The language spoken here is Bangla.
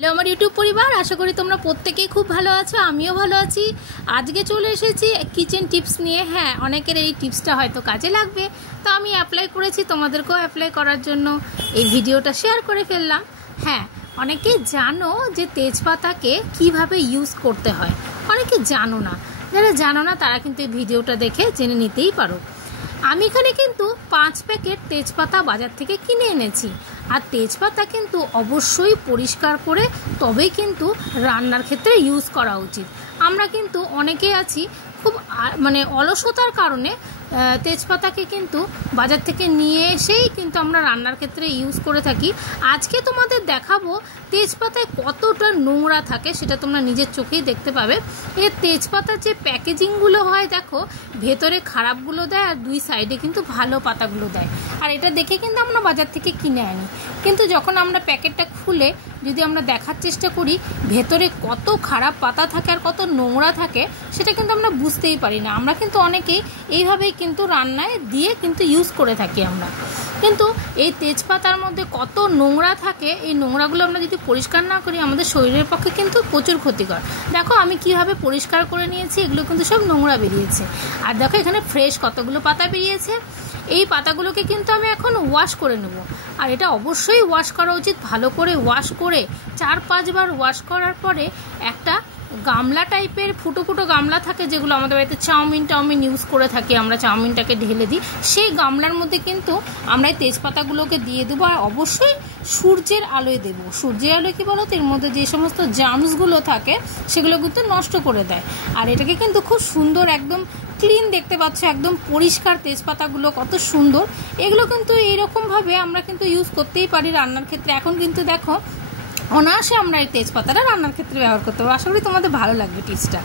হ্যালো আমার ইউটিউব পরিবার, আশা করি তোমরা প্রত্যেকেই খুব ভালো আছো। আমিও ভালো আছি। আজকে চলে এসেছি কিচেন টিপস নিয়ে। হ্যাঁ, অনেকের এই টিপসটা হয়তো কাজে লাগবে, তো আমি অ্যাপ্লাই করেছি, তোমাদেরকেও অ্যাপ্লাই করার জন্য এই ভিডিওটা শেয়ার করে ফেললাম। হ্যাঁ, অনেকে জানো যে তেজপাতাকে কিভাবে ইউজ করতে হয়, অনেকে জানো না। যারা জানো না তারা কিন্তু এই ভিডিওটা দেখে জেনে নিতেই পারো। আমি এখানে কিন্তু 5 প্যাকেট তেজপাতা বাজার থেকে কিনে এনেছি। আর তেজপাতা কিন্তু অবশ্যই পরিষ্কার করে তবেই কিন্তু রান্নার ক্ষেত্রে ইউজ করা উচিত। আমরা কিন্তু অনেকেই আছি খুব অলসতার কারণে তেজপাতাকে কিন্তু বাজার থেকে নিয়ে এসেই কিন্তু আমরা রান্নার ক্ষেত্রে ইউজ করে থাকি। আজকে তোমাদের দেখাবো তেজপাতায় কতটা নোংরা থাকে, সেটা তোমরা নিজের চোখেই দেখতে পাবে। এই তেজপাতার যে প্যাকেজিংগুলো হয়, দেখো ভেতরে খারাপগুলো দেয় আর দুই সাইডে কিন্তু ভালো পাতাগুলো দেয়। আর এটা দেখে কিন্তু আমরা বাজার থেকে কিনে আনি, কিন্তু যখন আমরা প্যাকেটটা খুলে যদি আমরা দেখার চেষ্টা করি ভেতরে কত খারাপ পাতা থাকে আর কত নোংরা থাকে, সেটা কিন্তু আমরা বুঝতেই পারি না। আমরা কিন্তু অনেকেই এইভাবেই কিন্তু রান্নায় দিয়ে কিন্তু ইউজ করে থাকি আমরা। কিন্তু এই তেজপাতার মধ্যে কত নোংরা থাকে, এই নোংরাগুলো আমরা যদি পরিষ্কার না করি আমাদের শরীরের পক্ষে কিন্তু প্রচুর ক্ষতিকর। দেখো আমি কিভাবে পরিষ্কার করে নিয়েছি, এগুলো কিন্তু সব নোংরা বেরিয়েছে। আর দেখো এখানে ফ্রেশ কতগুলো পাতা বেরিয়েছে। এই পাতাগুলোকে কিন্তু আমি এখন ওয়াশ করে নেব। আর এটা অবশ্যই ওয়াশ করা উচিত, ভালো করে ওয়াশ করে 4-5 বার ওয়াশ করার পরে একটা গামলা টাইপের ফুটো ফুটো গামলা থাকে, যেগুলো আমাদের বাড়িতে চাউমিন ইউজ করে থাকি, আমরা চাউমিনটাকে ঢেলে দিই, সেই গামলার মধ্যে কিন্তু আমরা এই তেজপাতাগুলোকে দিয়ে দেবো। আর অবশ্যই সূর্যের আলোয় দেবো। সূর্যের আলোয় কী বলো তো, এর মধ্যে যে সমস্ত জার্মসগুলো থাকে সেগুলো কিন্তু নষ্ট করে দেয়। আর এটাকে কিন্তু খুব সুন্দর একদম ক্লিন দেখতে পাচ্ছ, একদম পরিষ্কার তেজপাতাগুলো কত সুন্দর। এগুলো কিন্তু এইরকমভাবে আমরা কিন্তু ইউজ করতেই পারি রান্নার ক্ষেত্রে। এখন কিন্তু দেখো অনায়াসে আমরা এই তেজপাতাটা রান্নার ক্ষেত্রে ব্যবহার করতে পারবো। আশা করি তোমাদের ভালো লাগবে টিপসটা।